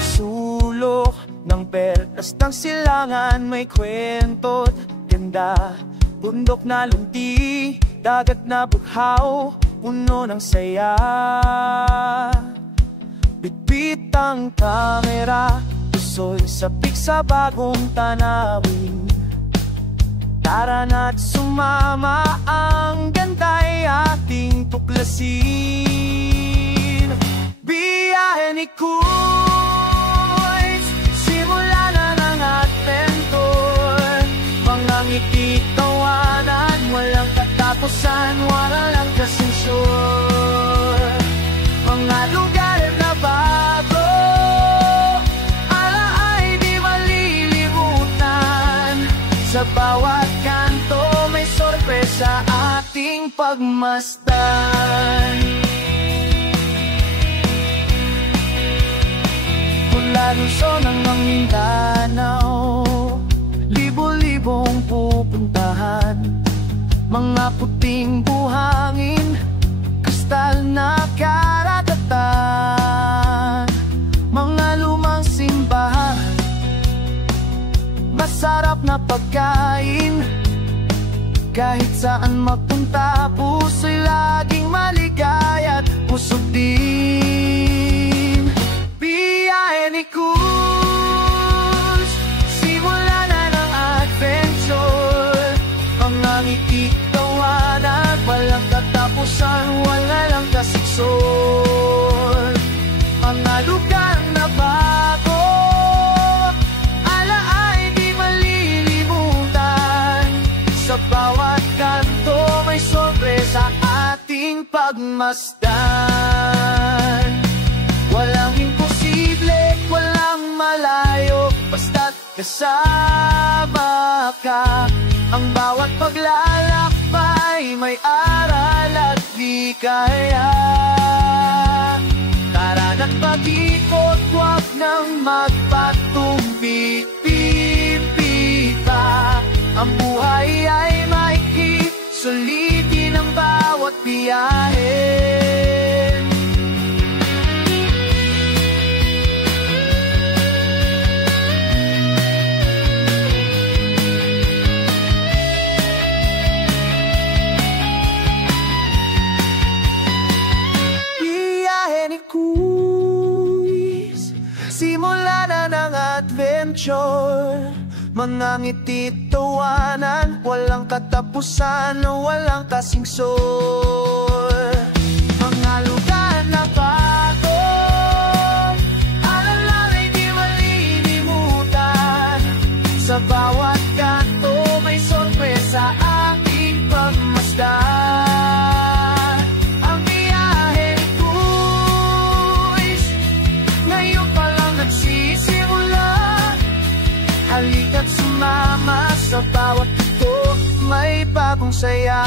sulok ng perlas ng silangan, may kwento't ganda. Bundok na lunti, dagat na bughaw, puno ng saya. Bitbit ang kamera, puso'y sabik sa bagong tanawin. Tara na't sumama, ang ganda'y ating tuklasin. Biyahe ni Kuys, simula na ng adventure. Mga ngiti, tawanan, walang katapusan, walang kasing sure. Mga lugar na bago, alaay di malilimutan. Sa bawat kanto may sorpresa ating pagmasdan. Mula Luzon hanggang Mindanao, libo-libong pupuntahan. Mga puting buhangin, kristal na karagatan. Mga lumang simbahan, masarap na pagkain. Kahit saan magpunta, puso'y laging maligaya at busog din. Biyahe ni Kuys, simula na ng adventure. Mga ngiti, tawanan, walang katapusan, walang kasikson. Mga lugar na bago, alaay di malilimutan. Sa bawat kanto may sorpresa ating pagmasdan. Walang imposible, walang malayo, basta't kasama ka. Ang bawat paglalakbay may aral at di kaya. Tara na't mag-ikot, huwag nang magpatumpik-pipi pa. Ang buhay ay maikli, sulitin ang bawat biyahe. Simula na ng adventure. Mga ngiti, tawanan, walang katapusan, walang kasing-sure. Mga lugar na bago, alalaay di malilimutan. Sa bawat kanto may sorpresa ating pagmasdan. Halika't sumama, sa bawat ito may bagong saya.